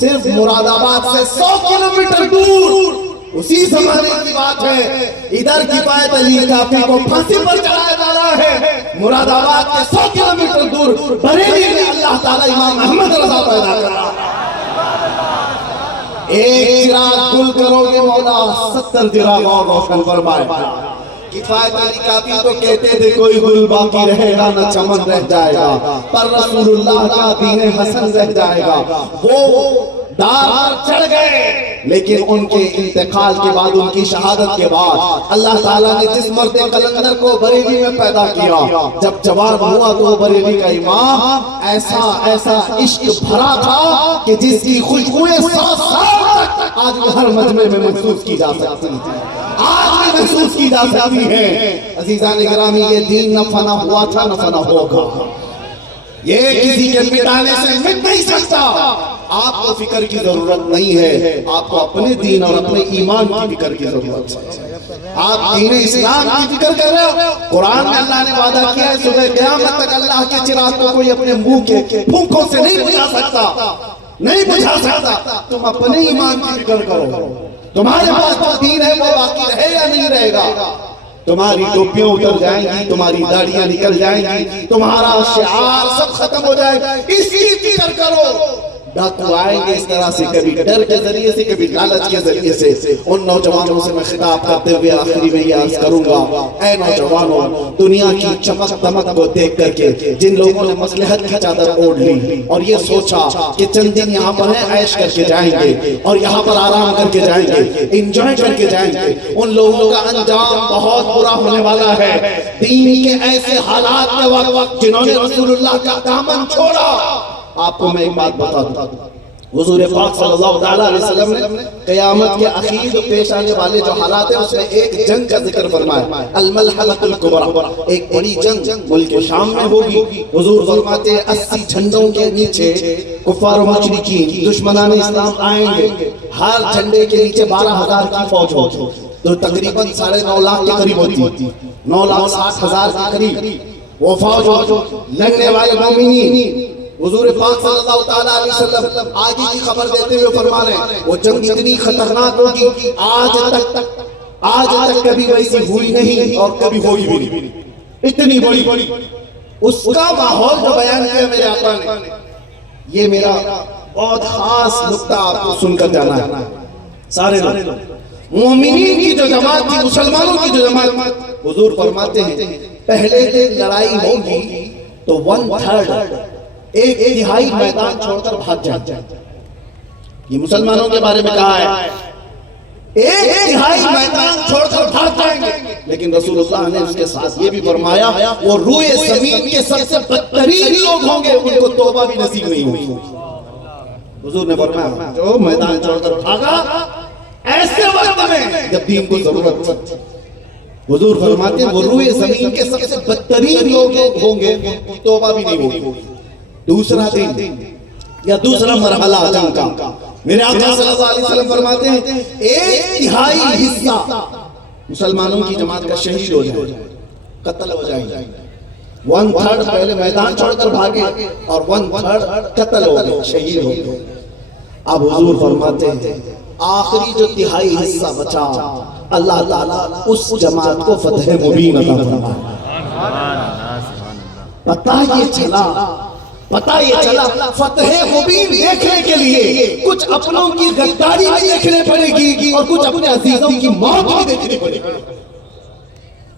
صرف مراد آباد سے 100 کلومیٹر دور، اسی زمانے کی بات ہے، ادھر کفایت علی کافی کو پھانسی پر چڑھایا جا رہا ہے، مراد آباد کے 100 کلومیٹر دور بریلی میں اللہ تعالیٰ امام احمد رضا پیدا کر رہا ہے۔ ایک چراغ گل کرو گے مولا 70 چراغ اور روشن فرمائے۔ کفایت علی کافی تو کہتے تھے کوئی گل باقی رہے گا نہ چمن رہ جائے گا، پر رسول اللہ کا دین حسن رہ جائے گا۔ وہ دار پر چڑھ گئے، لیکن ان کے انتقال کے بعد، ان کی شہادت کے بعد اللہ تعالیٰ نے جس مرد قلندر کو بریلی میں پیدا کیا، جب جوان ہوا تو بریلی کا امام ایسا عشق بھرا تھا کہ جس کی خوشبوئیں 100 سال تک آج بھی ہر مجمع میں محسوس کی جا سکتی ہے، آج بھی محسوس کی جا سکتی ہے۔ عزیزان گرامی، یہ دین نہ فنا ہوا تھا نہ فنا ہوگا، یہ کسی کے مٹانے سے مٹ نہیں سکتا۔ آپ کو فکر کی ضرورت نہیں ہے، آپ کو اپنے دین اور اپنے ایمان کی فکر کی ضرورت ہے۔ آپ دین اسلام کی فکر کر رہے ہو، قرآن میں اللہ نے وعدہ کیا ہے صبح قیامت تک اللہ کے چراغ کو کوئی اپنے منہ کے پھونکوں سے نہیں بجھا سکتا، نہیں بجھا سکتا۔ تم اپنے ایمان کی فکر کرو، تمہارے پاس جو دین ہے وہ باقی رہے یا نہیں رہے گا۔ تمہاری ٹوپیاں اتر جائیں گی، تمہاری داڑیاں نکل جائیں گی، تمہارا شعار سب ختم ہو جائے گا، اس کی فکر کرو۔ ڈاکو آئیں گے اس طرح سے، کبھی ڈر کے ذریعے سے، کبھی لالچ کے ذریعے سے۔ ان نوجوانوں سے میں خطاب کرتے ہوئے آخری میں یہ عرض کروں گا، اے نوجوانوں، دنیا کی چمک دمک کو دیکھ کر کے جن لوگوں نے مصلحت کی چادر اوڑھ لی اور یہ سوچا کہ چند دن یہاں پر ہیں، عیش کر کے جائیں گے اور یہاں پر آرام کر کے جائیں گے، انجوائے کر کے جائیں گے، ان لوگوں کا انجام بہت برا ہونے والا ہے۔ دین کے ایسے حالات کے وقت جنہوں نے رسول اللہ کا دامن چھوڑا۔ آپ کو میں ایک بات بتا دوں، حضور پاک صلی اللہ علیہ وسلم نے قیامت کے اخیر پیش آنے والے جو حالات ہیں اس میں ایک جنگ کا ذکر فرمایا، الملحمۃ الکبریٰ، ایک بڑی جنگ ملک شام میں ہوگی۔ حضور فرماتے ہیں 80 جھنڈوں کے نیچے کفار و مشرکین دشمنان اسلام آئیں گے، ہر جھنڈے کے نیچے 12,000 کی فوج ہوگی، تو تقریباً 9.5 لاکھ کے قریب ہوتی، 9,60,000 کے قریب وہ فوج لڑنے والے مومنین۔ حضور پاک صلی اللہ علیہ وسلم آگے کی خبر دیتے ہوئے فرما رہے ہیں وہ جنگ اتنی خطرناک ہوگی، آج تک کبھی ویسی ہوئی نہیں اور کبھی ہوئی بھی نہیں، اتنی بڑی اس کا ماحول جو بیان کیا میرے آقا نے، یہ میرا بہت خاص نقطہ آپ کو سن کر جانا ہے۔ سارے لوگ مومنین کی جو جماعت تھی، مسلمانوں کی جو جماعت، حضور فرماتے ہیں پہلے دن لڑائی ہوگی تو 1/3 ایک تہائی میدان چھوڑ کر بھاگ جائیں گے۔ یہ مسلمانوں کے بارے میں کہا ہے، ایک تہائی میدان چھوڑ کر بھاگ جائیں گے، لیکن رسول اللہ نے اس کے ساتھ یہ بھی فرمایا وہ روئے زمین کے سب سے بدترین لوگ ہوں گے، ان کو توبہ بھی نصیب نہیں ہوگی۔ حضور نے فرمایا جو میدان چھوڑ کر بھاگا ایسے وقت میں جب دین کو ضرورت تھی، حضور فرماتے ہیں وہ روئے زمین کے سب سے بدترین لوگ ہوں گے، توبہ بھی نہیں ہوگی۔ دوسرا دن یا دوسرا مرحلہ جنگ کا، میرے آقا صلی اللہ علیہ وسلم فرماتے ہیں 1/3 حصہ مسلمانوں کی جماعت کا شہید ہو جائے، قتل ہو جائے۔ 1/3 پہلے میدان چھوڑ کر بھاگے اور 1/3 قتل ہو گئے، شہید ہو گئے۔ اب حضور فرماتے ہیں آخری جو تہائی حصہ بچا، اللہ تعالیٰ اس جماعت کو فتح مبین عطا فرمائے۔ پتہ یہ چلا فتح مبین دیکھنے کے لیے کچھ اپنوں کی غداری بھی دیکھنے پڑے گی اور کچھ اپنے عزیزوں کی موت بھی دیکھنے پڑے گی۔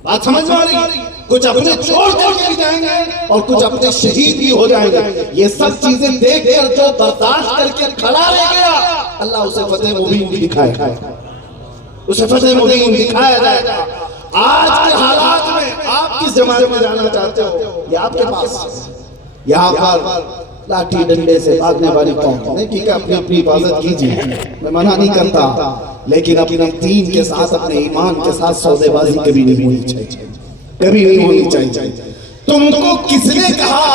بات سمجھ میں آ رہی؟ کچھ اپنے چھوڑ کر کے جائیں گے اور کچھ اپنے شہید بھی ہو جائیں گے۔ یہ سب چیزیں دیکھ کر جو برداشت کر کے کھڑا رہ گیا، اللہ اسے فتح مبین بھی دکھائے گا، اسے فتح مبین دکھایا جائے گا۔ آج کے حالات میں آپ کس جماعت میں جانا چاہتے ہو؟ یہ آپ کے پاس یہاں پر لاٹھی ڈنڈے سے بھاگنے والی قوم نہیں، ٹھیک ہے اپنی حفاظت کیجیے، میں منع نہیں کرتا، لیکن اپنے دین کے ساتھ اپنے ایمان کے ساتھ سودے بازی کبھی نہیں ہونی چاہیے، کبھی نہیں ہونی چاہیے۔ تم کو کس نے کہا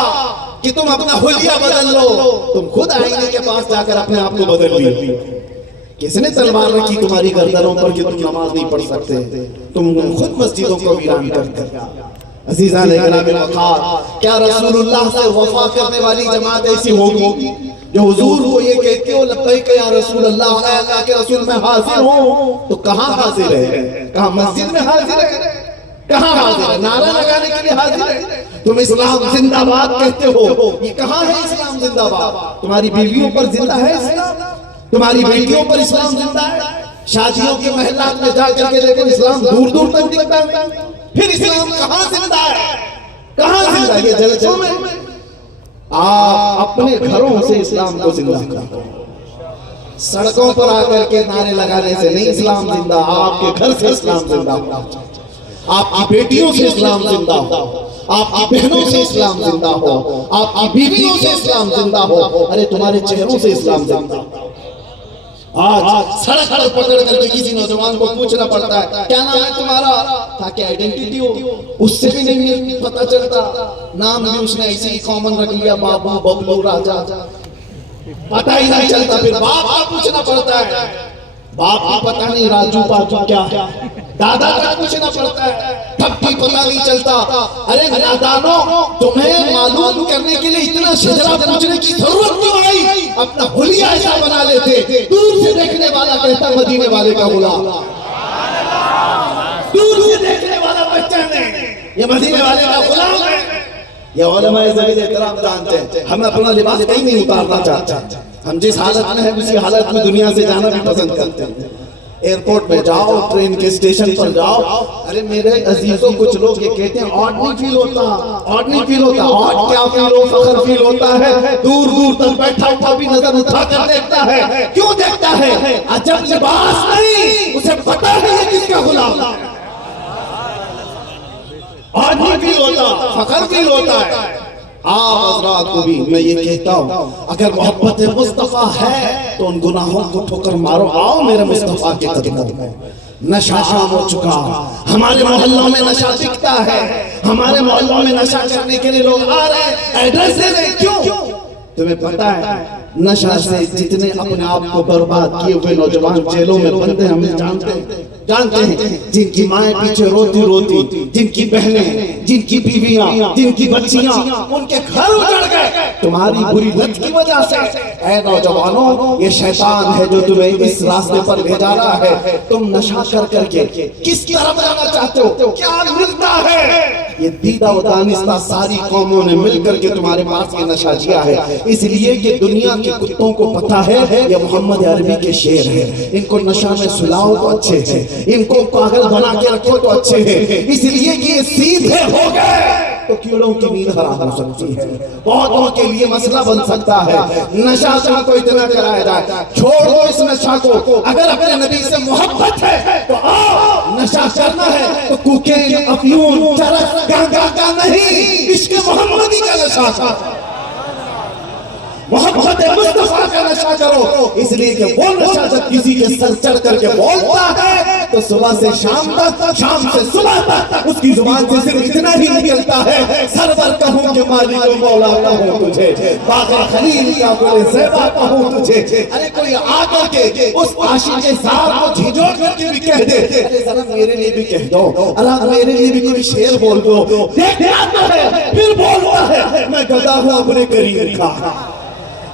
کہ تم اپنا حلیہ بدل لو؟ تم خود آئینے کے پاس جا کر اپنے آپ کو بدل لیے۔ کس نے تلوار رکھی تمہاری گردنوں پر کہ تم نماز نہیں پڑھ سکتے؟ تم خود مسجدوں کو ویران کرتے۔ عزیزان اکرام وقار، کیا رسول اللہ سے وفا کرنے والی جماعت ایسی ہوگی جو حضور کو یہ کہتے ہو لبیک یا رسول اللہ، اے اللہ کے رسول میں حاضر ہوں؟ تو کہاں حاضر ہے؟ کہاں مسجد میں حاضر ہے؟ کہاں حاضر ہے؟ نعرہ لگانے کے لیے حاضر ہے؟ تم اسلام زندہ باد کہتے ہو، یہ کہاں ہے اسلام زندہ باد؟ تمہاری بیویوں پر زندہ ہے اسلام؟ تمہاری بیٹیوں پر اسلام زندہ ہے؟ شادیوں کے محلات میں جا کر کے دیکھو اسلام دور دور تک دکھتا ہے، پھر اسلام کہاں زندہ ہے؟ کہاں زندہ ہے؟ یہ جلسوں میں آپ اپنے گھروں سے اسلام کو زندہ کرو، سڑکوں پر آ کر کے نعرے لگانے سے نہیں اسلام زندہ، آپ کے گھر سے اسلام زندہ ہو، آپ کی بیٹیوں سے اسلام زندہ ہو، آپ کی بہنوں سے اسلام زندہ ہو، آپ کی بیویوں سے اسلام زندہ ہو، ارے تمہارے چہروں سے اسلام زندہ ہو۔ آج سڑک پر پکڑ کر کے کسی نوجوان کو پوچھنا پڑتا ہے کیا نام ہے تمہارا تاکہ آئیڈینٹی ہو، اس سے بھی نہیں پتا چلتا، نام بھی اس نے ایسے ہی کامن رکھ لیا بابو ببلو راجا، پتہ ہی نہیں چلتا۔ پھر باپ کا پوچھنا پڑتا ہے، باپ کو پتہ نہیں راجو باجو کیا ہے، دادا کا پوچھنا پڑتا ہے تب بھی پتہ نہیں چلتا۔ ارے نادانو، تمہیں معلوم کرنے کے لیے اتنا شجرا پوچھنے کی ضرورت کیوں آئی؟ اپنا حلیہ ایسا بنا لیتے، دور سے دیکھنے والا کہتا مدینے والے کا غلام، دور سے دیکھنے والا بچہ نہیں، یہ مدینے والے کا غلام ہے۔ یہ علماء ذویل احترام جانتے ہیں ہم اپنا لباس کہیں نہیں اتارنا چاہتے، ہم جس حالت میں ہیں اسی حالت میں دنیا سے جانا بھی پسند کرتے ہیں۔ ایئرپورٹ میں جاؤ، ٹرین کے اسٹیشن پر جاؤ، ارے میرے عزیزوں کچھ لوگ یہ کہتے ہیں آڈ نہیں فیل ہوتا، آڈ نہیں فیل ہوتا، آڈ کیا فیل ہو، فخر فیل ہوتا ہے۔ دور دور تک بیٹھا ہوا بھی نظر اٹھا کر دیکھتا ہے، کیوں دیکھتا ہے؟ عجب لباس نہیں، اسے پتہ ہے یہ کس کا غلام ہے۔ آج نہیں فیل ہوتا، فخر فیل ہوتا ہے۔ آپ حضرات کو بھی میں یہ کہتا ہوں اگر محبت مصطفیٰ ہے تو ان گناہوں کو ٹھوکر مارو، آؤ میرے مصطفیٰ کے قدموں میں۔ نشہ عام ہو چکا، ہمارے محلوں میں نشہ بکتا ہے، ہمارے محلوں میں نشہ کرنے کے لیے لوگ آ رہے ہیں، ایڈریس دے رہے ہیں، کیوں؟ تمہیں پتہ ہے نشہ سے جتنے اپنے آپ کو برباد کیے ہوئے نوجوان جیلوں میں بندے ہمیں جانتے ہیں، جن کی مائیں پیچھے روتی روتی، جن کی بہنیں، جن کی بیویاں، جن کی بچیاں، ان کے گھر اجڑ گئے تمہاری بری لت کی وجہ سے۔ اے نوجوانوں، یہ شیطان ہے جو تمہیں اس راستے پر لے جا رہا ہے۔ تم نشہ کر کر کے کس طرف جانا چاہتے ہو؟ کیا ملتا ہے؟ یہ دیدہ و دانستہ ساری قوموں نے مل کر کے تمہارے پاس یہ نشہ جیا ہے، اس لیے کہ دنیا کے کتوں کو پتہ ہے یہ محمد عربی کے شعر ہے، ان کو نشہ میں سلاؤ تو اچھے ہیں، ان کو پاگل بنا کے رکھو تو اچھے ہیں، اس لیے کہ یہ سیدھے ہو گئے تو کیڑوں کی نیند حرام ہو سکتی ہے، بہتوں کے لیے مسئلہ بن سکتا ہے۔ نشہ تم کو اتنا کرایا جائے، چھوڑ دو اس نشہ کو۔ اگر اپنے نبی سے محبت ہے تو آؤ، نشہ کرنا ہے تو کوکین، افیون، چرس، گانگا کا نہیں، عشق محمدی کا نشہ، محبت مصطفیٰ کا نشہ کرو۔ اس لیے کہ وہ نشہ جب کسی کے سر چڑھ کر کے بولتا ہے تو صبح سے شام تک، شام سے صبح تک اس کی زبان سے صرف اتنا ہی نکلتا ہے، سرور کہوں کہ مالک و مولا کہوں تجھے، باغ خلیل کا گل زیبا کہوں تجھے۔ ارے کوئی آ کر کے اس عاشق زار کو جھنجھوڑ کر کے بھی کہہ دے، ارے ذرا میرے لیے بھی کہہ دو، اللہ میرے لیے بھی کوئی شعر بول دو۔ دیکھتا ہے پھر بولتا ہے میں گدا ہوں اپنے کریم کا،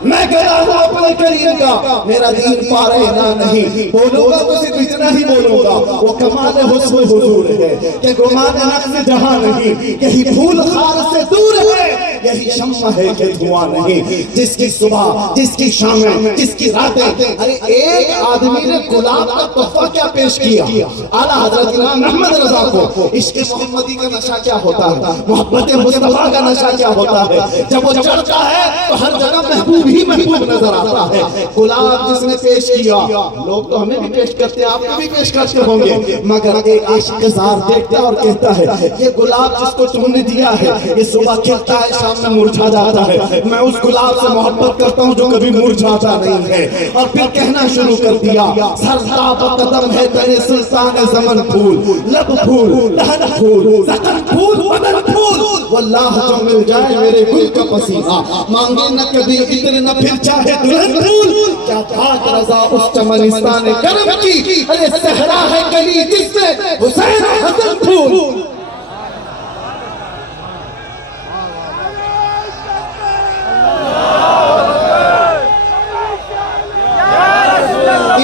میں گیا ہوں اپنے کریم کا، میرا دین پارہنا نہیں، بولوں گا تو صرف اتنا ہی بولوں گا، وہ کمال حسن حضور ہے کہ گمان نقص جہاں نہیں، یہی پھول خار سے دور ہے، یہی شمع ہے کہ دھواں نہیں، جس کی صبح، جس کی شامیں، جس کی راتیں۔ ارے ایک آدمی نے گلاب کا تحفہ کیا پیش کیا اعلیٰ حضرت امام احمد رضا کو؟ عشق محمدی کا نشہ کیا ہوتا ہے؟ محبت مصطفیٰ کا نشہ کیا ہوتا ہے؟ جب وہ چڑھتا ہے تو ہر جگہ محبوب ہی محبوب نظر آتا ہے۔ گلاب جس نے پیش کیا، لوگ تو ہمیں بھی پیش کرتے ہیں، آپ کو بھی پیش کرتے ہوں گے، مگر ایک عاشق زار دیکھتا ہے اور کہتا ہے یہ گلاب جس کو تم نے دیا ہے یہ صبح کھلتا ہے، شام میں مرجھا جاتا ہے، میں اس گلاب سے محبت کرتا ہوں جو کبھی مرجھاتا نہیں ہے۔ اور پھر کہنا شروع کر دیا سرتاب قدم ہے تیرے سلطان زمن پھول، لب پھول، لہن پھول، زخم پھول، بدن پھول، واللہ جو مل جائے میرے گل کا پسینہ، مانگے نہ کبھی اتنے نہ پھر چاہے دلہن پھول، کیا بات رضا اس چمنستان کرم کی، ارے صحرا ہے گلی جس سے حسین حسن پھول۔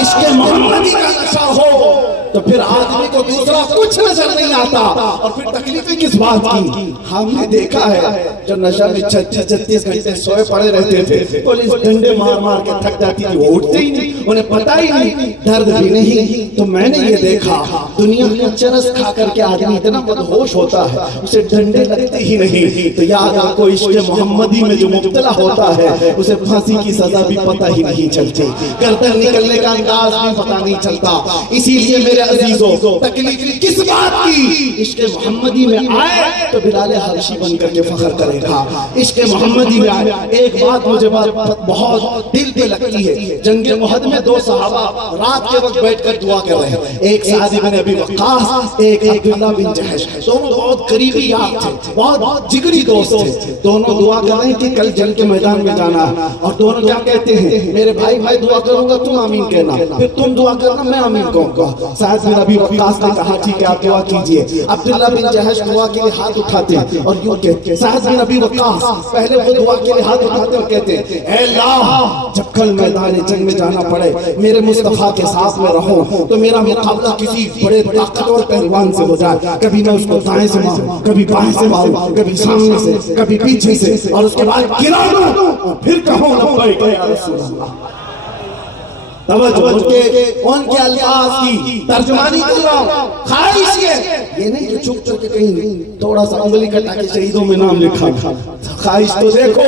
عشق محمدی کا نشہ ہو تو پھر آدمی کو دوسرا کچھ نظر نہیں آتا، اور پھر تکلیفیں کس بات کی؟ ہم نے دیکھا ہے جو نشہ میں 36 گھنٹے سوئے پڑے رہتے تھے، پولیس ڈنڈے مار مار کے تھک جاتی تھی، وہ اٹھتے ہی نہیں، انہیں پتہ ہی نہیں، درد بھی نہیں۔ تو میں نے یہ دیکھا دنیا میں چرس کھا کر کے آدمی اتنا مدہوش ہوتا ہے اسے ڈنڈے لگتے ہی نہیں۔ تو یاد رکھو عشق محمدی میں جو مبتلا ہوتا ہے اسے پھانسی کی سزا بھی پتہ ہی نہیں چلتی، گردن نکلنے کا انداز بھی پتہ نہیں چلتا۔ اسی لیے میرے عزیزوں تکلیف کس بات کی؟ عشق محمدی میں میں آئے تو بلال حبشی بن کر کے فخر کرے گا. عشق محمدی میں آئے. ایک بات مجھے بہت دل پہ لگتی ہے. جنگ احد میں دو صحابہ رات کے وقت بیٹھ کر دعا کر رہے ہیں. ایک سعد بن ابی وقاص, ایک عبداللہ بن جحش. دونوں بہت قریبی یار تھے, بہت جگری دوست تھے. دونوں دعا کر رہے ہیں کہ کل جنگ کے میدان میں جانا ہے. اور دونوں کیا کہتے ہیں, میرے بھائی میں دعا کروں گا تم آمین کہنا, پھر تم دعا کرنا میں آمین کہوں گا. سعد بن ابی وقاص نے کہا ٹھیک ہے آپ دعا کیجئے. عبداللہ بن جحش دعا کے لیے ہاتھ اٹھاتے ہیں اور یوں کہتے ہیں. سعد بن ابی وقاص پہلے وہ دعا کے لیے ہاتھ اٹھاتے اور کہتے ہیں اے اللہ جب کل میدان جنگ میں جانا پڑے میرے مصطفیٰ کے ساتھ میں رہوں تو میرا مقابلہ کسی بڑے طاقتور پہلوان سے ہو جائے. کبھی میں اس کو دائیں سے ماروں, کبھی بائیں سے ماروں, کبھی سامنے سے, کبھی پیچھے سے, اور اس کے بعد گرا دوں اور پھر کہوں لبیک یا رسول اللہ. توجہ, ان کے الفاظ کی ترجمانی کر رہا ہوں. خواہش یہ نہیں کہ چھپ چھپ کے کہیں تھوڑا سا انگلی کٹا کے شہیدوں میں نام لکھا. خواہش تو دیکھو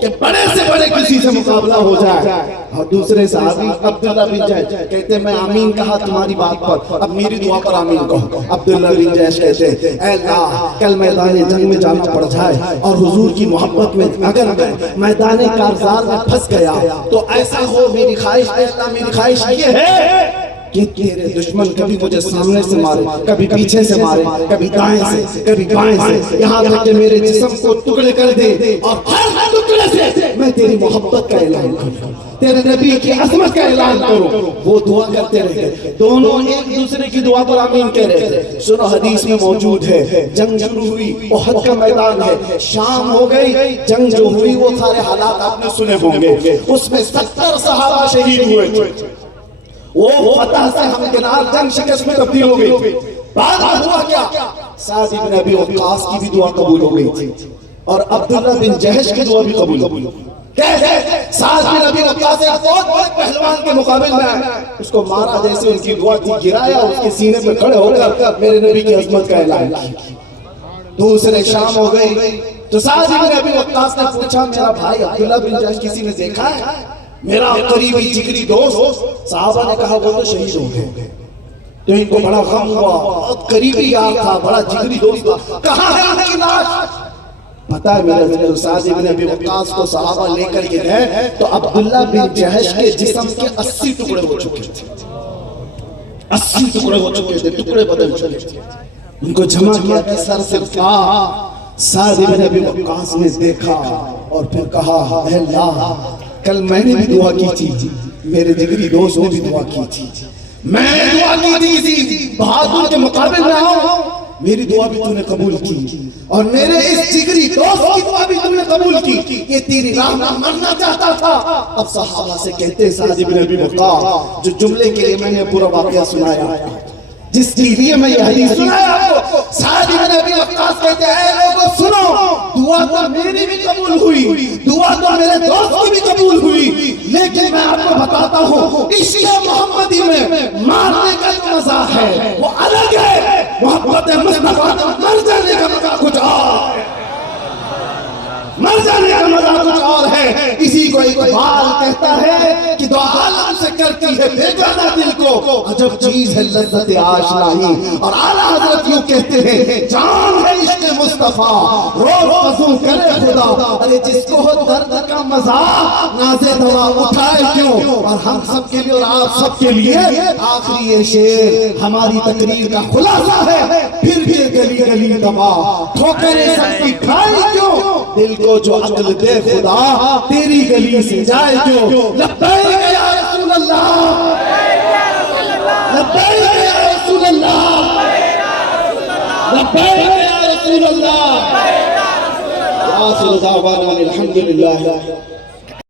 کہ بڑے سے بڑے کسی سے مقابلہ ہو جائے. اور دوسرے صحابی عبداللہ بن جحش کہتے ہیں میں آمین کہا تمہاری بات پر, اب میری دعا پر آمین کہو. عبداللہ بن جحش کہتے ہیں اے اللہ کل میدان جنگ میں جانا پڑ جائے اور حضور کی محبت میں اگر میں میدان کارزار میں پھنس گیا تو ایسا ہو, میری خواہش اے اللہ میری خواہش یہ ہے کہ تیرے دشمن کبھی مجھے سامنے سے مارے, کبھی پیچھے سے مارے, کبھی دائیں سے, کبھی بائیں سے, یہاں تک کہ میرے جسم کو ٹکڑے کر دے اور ہر ٹکڑے سے میں تیری محبت کا اعلان کروں, تیرے نبی کی عظمت کا اعلان کروں. وہ دعا کرتے رہے. دونوں ایک دوسرے کی دعا پر آمین کہہ رہے تھے. سنو حدیث میں موجود ہے جنگ شروع ہوئی, احد کا میدان ہے, شام ہو گئی, جنگ جو ہوئی وہ سارے حالات آپ نے سنے ہوں گے. اس میں 70 صحابہ شہید ہوئے تھے. وہ فتح سے ہمکنار جنگ شکست میں تبدیل ہو گئی. بعد ہوا کیا, سعد بن ابی وقاص کی بھی دعا قبول ہو گئی تھی اور عبداللہ بن جحش کی دعا بھی قبول ہو گئی. کیسے؟ سعد بن ابی وقاص ایک بہت بڑے پہلوان کے مقابل میں آئے, اس کو مارا جیسے ان کی دعا تھی, گرایا, اس کے سینے پہ کھڑے ہو کر میرے نبی کی عظمت کا اعلان کیا. دوسرے شام ہو گئی تو سعد بن ابی وقاص نے پوچھا میرا بھائی عبداللہ بن جحش کسی نے دیکھا ہے, میرا قریبی جگری دوست. صحابہ نے کہا وہ تو شہید ہو گئے. تو ان کو بڑا غم ہوا, بہت قریبی یار تھا, بڑا جگری دوست تھا, کہاں ہے ان کی لاش؟ پتا ہے میرے حضرت سعد بن ابی وقاص کو صحابہ لے کر کے گئے تو عبداللہ بن جحش کے جسم کے 80 ٹکڑے ہو چکے تھے. 80 ٹکڑے ہو چکے تھے, ٹکڑے بدل چکے تھے. ان کو جمع کیا کہ سر سے پا. سعد بن ابی وقاص نے دیکھا اور پھر کہا اے اللہ کل میں نے بھی دعا کی تھی, میرے جگری دوست نے بھی دعا کی تھی, میں نے دعا کی تھی کسی بہادر کے مقابل میں آؤں, میری دعا بھی تو نے قبول کی اور میرے اس جگری دوست کی دعا بھی تو نے قبول کی. یہ تیری راہ میں مرنا چاہتا تھا. اب صحابہ سے کہتے ہیں سعد بن ابی وقاص, جو جملے کے لیے میں نے پورا واقعہ سنایا, جس کے لیے میں یہ حدیث سنایا آپ کو, سعد بن ابی وقاص کہتے ہیں اے لوگوں سنو, دعا تو میری بھی قبول ہوئی, دعا تو میرے دوست کی بھی قبول ہوئی, لیکن میں آپ کو بتاتا ہوں عشق محمدی میں مارنے کا جو مزہ ہے وہ الگ ہے, محبت مصطفیٰ مر جانے کا مزہ کچھ اور ہے, مر جانے کا مزہ کچھ اور ہے. اسی کو اقبال کہتا ہے کہ دو عالم سے کرتی ہے بے جانا دل کو, عجب چیز ہے لذت آشنائی. اور اعلیٰ حضرت یوں کہتے ہیں جان ہے عشق مصطفیٰ روز فضوں کرے خدا, ارے جس کو ہو درد کا مزہ ناز دوا اٹھائے کیوں. اور ہم سب کے لیے اور آپ سب کے لیے آخری یہ شعر ہماری تقریر کا خلاصہ ہے, پھر بھی گلی گلی دبا ٹھوکریں سب کی کھائی کیوں, دل کو جو عقل دے خدا تیری گلی سے جائے جو. لبیک یا رسول اللہ, لبیک یا رسول اللہ, لبیک یا رسول اللہ. آخر دعوانا الحمدللہ.